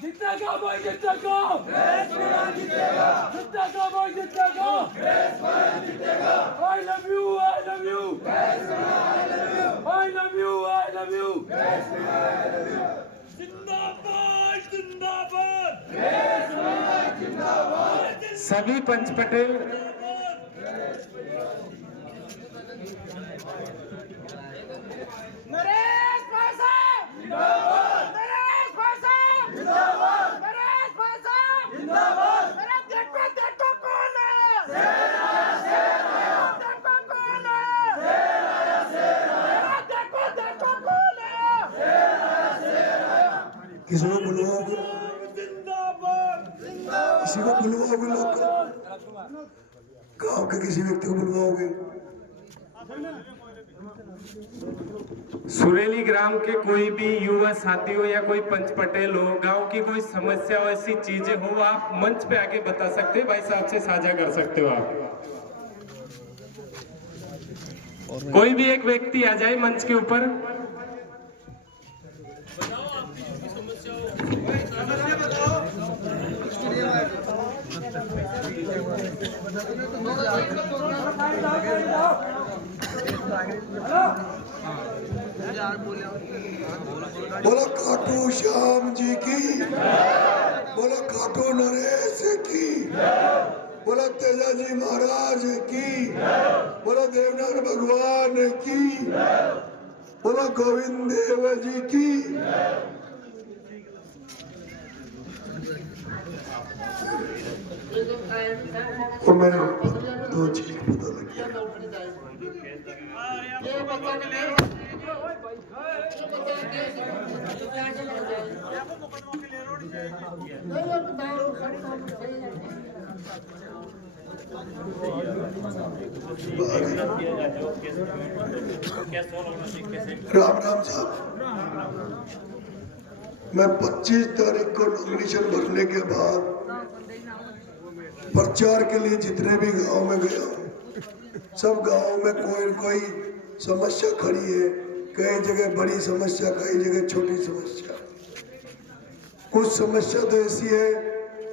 जितेगा भाई जितेगा, जितेगा भाई जितेगा, I love you, I love you, I love you, I love you, जिंदाबाद जिंदाबाद। सभी पंच पटेल नरेश भाई साहब जिंदाबाद, नरेश भाई साहब जिंदाबाद, नरेश भाई साहब जिंदाबाद। अरे देखो कौन है, शेर आया, देखो कौन है, शेर आया, देखो कौन है, शेर आया। किसी को बुलवाओगे, किसी को बुलवाओगे, लोग गाँव के किसी व्यक्ति को बुलवाओगे। सुरेली ग्राम के कोई भी युवा साथी हो या कोई पंच पटेल हो, गांव की कोई समस्या हो, ऐसी चीजें हो, आप मंच पे आके बता सकते हो, भाई साहब से साझा कर सकते हो आप। कोई भी एक व्यक्ति आ जाए मंच के ऊपर। बोला खाटू श्याम जी की, बोला खाटू नरेश की, बोला तेजाजी महाराज की, बोला देवनाथ भगवान की, बोला गोविंद देव जी की। और मेरे दो चीज पता लगी। राम राम साहब, मैं 25 तारीख को नॉमिनेशन भरने के बाद प्रचार के लिए जितने भी गांव में गया हूँ, सब गांव में कोई न कोई समस्या खड़ी है। कई जगह बड़ी समस्या, कई जगह छोटी समस्या। कुछ समस्या तो ऐसी है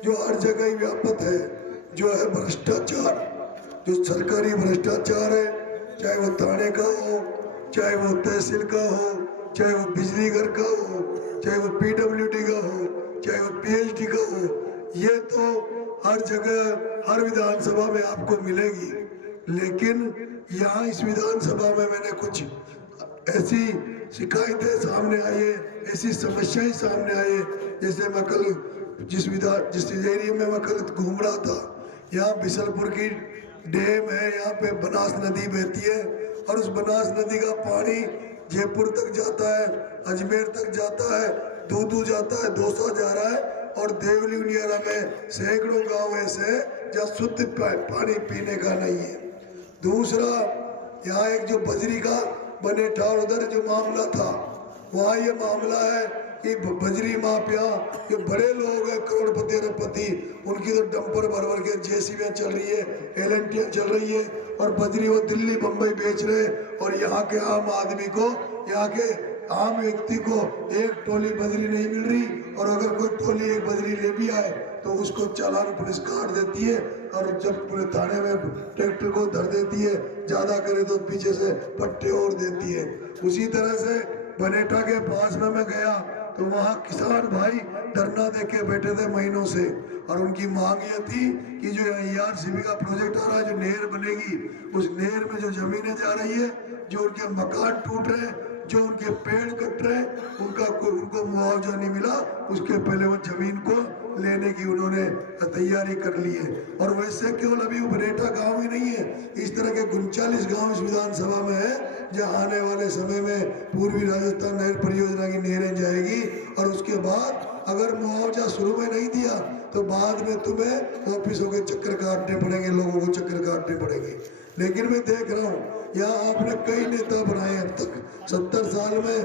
जो हर जगह ही व्यापक है, जो है भ्रष्टाचार। जो सरकारी भ्रष्टाचार है, चाहे वो थाने का हो, चाहे वो तहसील का हो, चाहे वो बिजली घर का हो, चाहे वो PWD का हो, चाहे वो PhD का हो, ये तो हर जगह हर विधानसभा में आपको मिलेगी। लेकिन यहाँ इस विधानसभा में मैंने कुछ ऐसी शिकायतें सामने आई है, ऐसी समस्याएं सामने आई है। जैसे मैं कल जिस एरिया में मैं कल घूम रहा था, यहाँ बिसलपुर की डैम है, यहाँ पे बनास नदी बहती है और उस बनास नदी का पानी जयपुर तक जाता है, अजमेर तक जाता है, दूदू जाता है, दौसा जा रहा है और देवली उनियारा में सैकड़ों गांव ऐसे हैं जहाँ शुद्ध पानी पीने का नहीं है। दूसरा, यहाँ एक जो बजरी का बने ठार उधर जो मामला था, वहाँ ये मामला है कि बजरी माफिया, ये बड़े लोग हैं करोड़पति अरबपति, उनकी तो डंपर भर भर के जेसीबियाँ चल रही है, LNT चल रही है और बजरी वो दिल्ली बम्बई बेच रहे हैं। और यहाँ के आम आदमी को, यहाँ के आम व्यक्ति को एक टोली बजरी नहीं मिल रही। और अगर कोई टोली एक बजरी ले भी आए तो उसको चालान पुलिस काट देती है और जब पूरे थाने में ट्रैक्टर को धर देती है, ज्यादा करे तो पीछे से पट्टे और देती है। उसी तरह से बनेटा के पास में मैं गया तो वहाँ किसान भाई धरना देके बैठे थे महीनों से और उनकी मांग ये थी कि जो ERCB का प्रोजेक्ट आ रहा है, जो नहर बनेगी, उस नहर में जो जमीनें जा रही है, जो उनके मकान टूट रहे हैं, जो उनके पेड़ कट रहे हैं, उनको मुआवजा नहीं मिला, उसके पहले वो जमीन को लेने की उन्होंने तैयारी कर ली है। और वैसे केवल अभी बनेटा गांव ही नहीं है, इस तरह के 39 गांव इस विधानसभा में है जहां आने वाले समय में पूर्वी राजस्थान नहर परियोजना की नहरें जाएगी। और उसके बाद अगर मुआवजा शुरू में नहीं दिया तो बाद में तुम्हें ऑफिसों के चक्कर काटने पड़ेंगे, लोगों को चक्कर काटने पड़ेंगे। लेकिन मैं देख रहा हूँ यहाँ आपने कई नेता बनाए अब तक 70 साल में।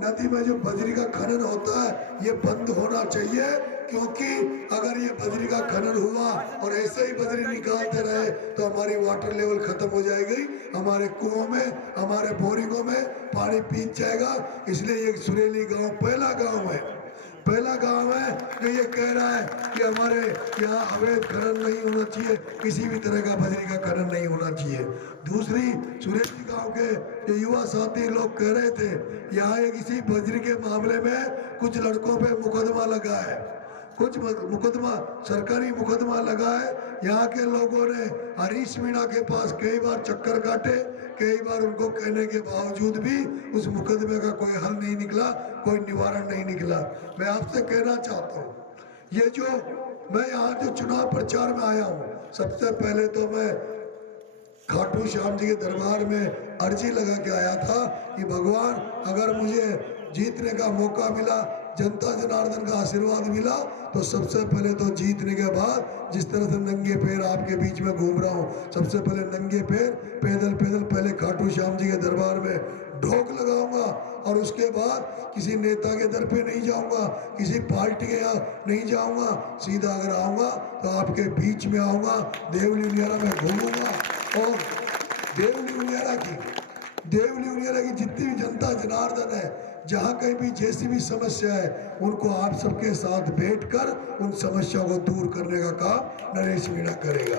नदी में जो बजरी का खनन होता है ये बंद होना चाहिए, क्योंकि अगर ये बजरी का खनन हुआ और ऐसे ही बजरी निकालते रहे तो हमारी वाटर लेवल खत्म हो जाएगी, हमारे कुओं में, हमारे बोरिंगों में पानी पीच जाएगा। इसलिए ये सुरेली गांव पहला गांव है जो ये कह रहा है कि हमारे यहाँ अवैध खनन नहीं होना चाहिए, किसी भी तरह का बजरी का खनन नहीं होना चाहिए। दूसरी, सुरेली गांव के जो युवा साथी लोग कह रहे थे यहाँ एक इसी बजरी के मामले में कुछ लड़कों पे मुकदमा लगा है, कुछ मुकदमा, सरकारी मुकदमा लगा है। यहाँ के लोगों ने हरीश मीणा के पास कई बार चक्कर काटे, कई बार उनको कहने के बावजूद भी उस मुकदमे का कोई हल नहीं निकला, कोई निवारण नहीं निकला। मैं आपसे कहना चाहता हूँ, ये जो मैं यहाँ जो चुनाव प्रचार में आया हूँ, सबसे पहले तो मैं खाटू श्याम जी के दरबार में अर्जी लगा के आया था कि भगवान अगर मुझे जीतने का मौका मिला, जनता जनार्दन का आशीर्वाद मिला, तो सबसे पहले तो जीतने के बाद जिस तरह से नंगे पैर आपके बीच में घूम रहा हूँ, सबसे पहले नंगे पैर पैदल पहले खाटू श्याम जी के दरबार में ढोक लगाऊंगा, और उसके बाद किसी नेता के दर पे नहीं जाऊंगा, किसी पार्टी के यहाँ नहीं जाऊंगा, सीधा अगर आऊंगा तो आपके बीच में आऊंगा, देवली उनियारा में घूमूंगा, और देवली उनियारा की जितनी भी जनता जनार्दन है, जहाँ कहीं भी जैसी भी समस्या है, उनको आप सबके साथ बैठकर उन समस्या को दूर करने का काम नरेश मीणा करेगा।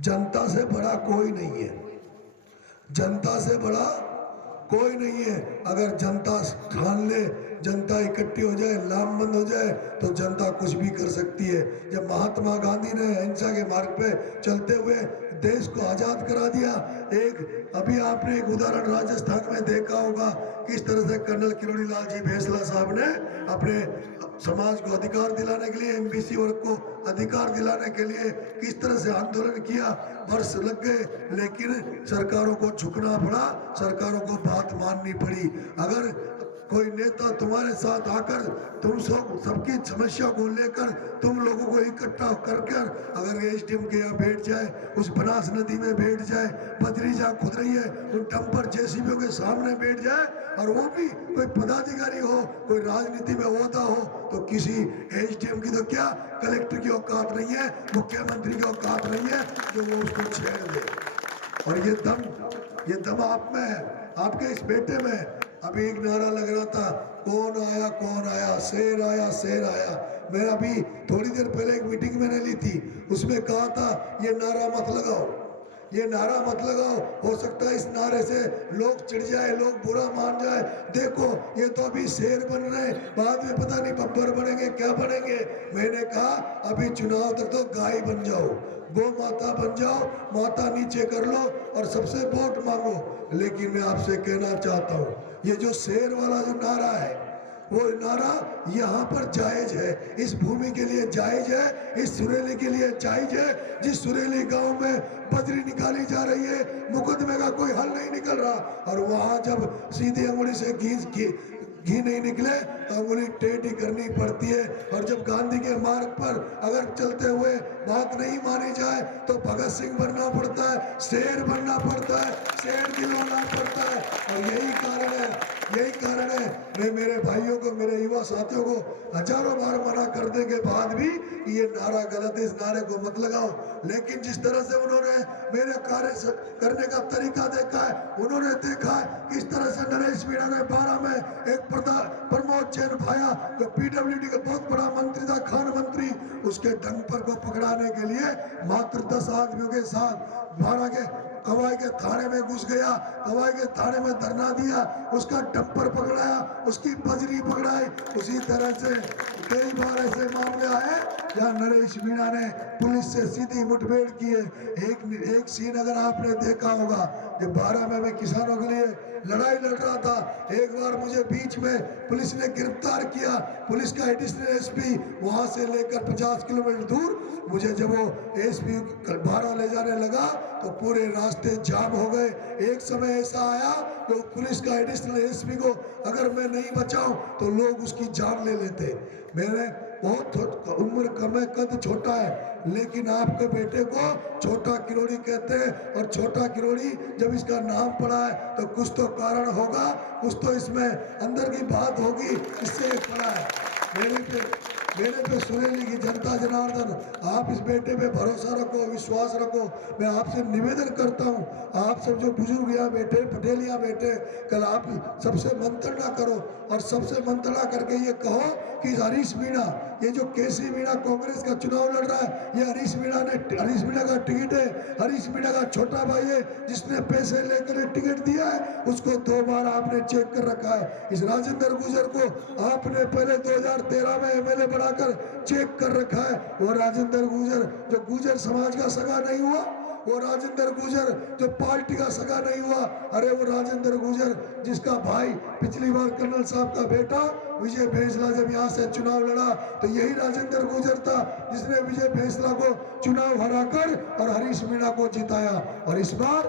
जनता से बड़ा कोई नहीं है, जनता से बड़ा कोई नहीं है। अगर जनता ठान ले, जनता इकट्ठी हो जाए, लामबंद हो जाए, तो जनता कुछ भी कर सकती है। जब महात्मा गांधी ने अहिंसा के मार्ग पे चलते हुए देश को आजाद करा दिया, अभी आपने एक उदाहरण राजस्थान में देखा होगा, किस तरह से कर्नल किरोड़ी लाल जी भेसला साहब ने अपने समाज को अधिकार दिलाने के लिए, एमबीसी वर्ग को अधिकार दिलाने के लिए किस तरह से आंदोलन किया, वर्ष लग गए, लेकिन सरकारों को झुकना पड़ा, सरकारों को बात माननी पड़ी। अगर कोई नेता तुम्हारे साथ आकर तुम सबकी समस्या को लेकर तुम लोगों को इकट्ठा करके अगर एसडीएम के यहाँ बैठ जाए, उस बनास नदी में बैठ जाए, बजरी जहाँ खुद रही है उन डंपर जेसीबीओं के सामने बैठ जाए, और वो भी कोई पदाधिकारी हो, कोई राजनीति में होता हो, तो किसी एसडीएम की तो क्या कलेक्टर की औकात नहीं है, मुख्यमंत्री की औकात नहीं है जो वो उसको छेड़ दे। और ये दम आप में है, आपके इस बेटे में। अभी एक नारा लग रहा था, कौन आया, शेर आया। मैं अभी थोड़ी देर पहले एक मीटिंग मैंने ली थी, उसमें कहा था ये नारा मत लगाओ, हो सकता है इस नारे से लोग चिढ़ जाए, लोग बुरा मान जाए। देखो ये तो अभी शेर बन रहे हैं, बाद में पता नहीं बब्बर बनेंगे, क्या बनेंगे। मैंने कहा अभी चुनाव तक तो गाय बन जाओ, गो माता बन जाओ, माता नीचे कर लो और सबसे वोट मांगो। लेकिन मैं आपसे कहना चाहता हूँ, ये जो शेर वाला जो नारा है, वो नारा यहाँ पर जायज है, इस भूमि के लिए जायज है, इस सुरेली के लिए जायज है। जिस सुरेली गांव में बजरी निकाली जा रही है, मुकदमे का कोई हल नहीं निकल रहा, और वहां जब सीधी अंगुली से घी नहीं निकले तो अंगुली टेढ़ी करनी पड़ती है। और जब गांधी के मार्ग पर अगर चलते हुए बात नहीं मानी जाए तो भगत सिंह बनना पड़ता है, शेर बनना पड़ता है, शेर दिल होना पड़ता है। और यही कारण है मैं मेरे भाइयों को, मेरे युवा साथियों को हजारों बार मना करने के बाद भी ये नारा गलत है, इस नारे को मत लगाओ। लेकिन जिस तरह से उन्होंने मेरे कार्य करने का तरीका देखा है, उन्होंने देखा है किस तरह से नरेश मीणा ने 12 में एक प्रमोद जैन भाया जो पीडब्ल्यूडी का बहुत बड़ा मंत्री था, खान मंत्री, उसके डंपर को पकड़ाने के लिए मात्र 10 आदमियों के साथ 12 के कवाई के थाने में घुस गया, कवाई के थाने में धरना दिया, उसका डंपर पकड़ाया, उसकी बजरी पकड़ाई। उसी तरह से कई बार ऐसे मामले आए जहाँ नरेश मीणा ने पुलिस से सीधी मुठभेड़ की है। एक सीन अगर आपने देखा होगा, ये 12 में मैं किसानों के लिए लड़ाई लड़ रहा था, एक बार मुझे बीच में पुलिस ने गिरफ्तार किया, पुलिस का एडिशनल एसपी, वहां से लेकर 50 किलोमीटर दूर मुझे जब वो एसपी 12 ले जाने लगा तो पूरे रास्ते जाम हो गए। एक समय ऐसा आया तो पुलिस का एडिशनल एसपी को अगर मैं नहीं बचाऊं तो लोग उसकी जान ले लेते। मैंने उम्र कम है, कद छोटा है, लेकिन आपके बेटे को छोटा किरोड़ी कहते हैं। और छोटा किरोड़ी जब इसका नाम पड़ा है तो कुछ तो कारण होगा, कुछ तो इसमें अंदर की बात होगी, इससे ये पड़ा है। मेरे पे सुनेली की जनता जनार्दन, आप इस बेटे पे भरोसा रखो, विश्वास रखो। मैं आपसे निवेदन करता हूँ, आप सब जो बुजुर्ग यहाँ बैठे, पटेल यहाँ बैठे, कल आप सबसे मंत्रणा करो और सबसे मंत्रणा करके ये कहो कि हरीश मीणा, ये जो केसी मीणा कांग्रेस का चुनाव लड़ रहा है, ये हरीश मीणा का टिकट है। हरीश मीणा का छोटा भाई है, जिसने पैसे लेकर टिकट दिया है, उसको 2 बार आपने चेक कर रखा है। इस राजेंद्र गुर्जर को आपने पहले 2013 में एमएलए बनाकर चेक कर रखा है। वो राजेंद्र गुर्जर जो गुर्जर समाज का सगा नहीं हुआ, वो राजेंद्र गुर्जर जो पार्टी का सगा नहीं हुआ, अरे वो राजेंद्र गुर्जर जिसका भाई पिछली बार कर्नल साहब का बेटा विजय भेसला जब यहाँ से चुनाव लड़ा, तो यही राजेंद्र गुर्जर था जिसने विजय भेसला को चुनाव हराकर और हरीश मीणा को जिताया। और इस बार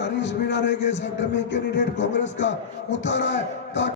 हरीश मीणा ने एक ऐसा डमी कैंडिडेट कांग्रेस का उतारा है ताकि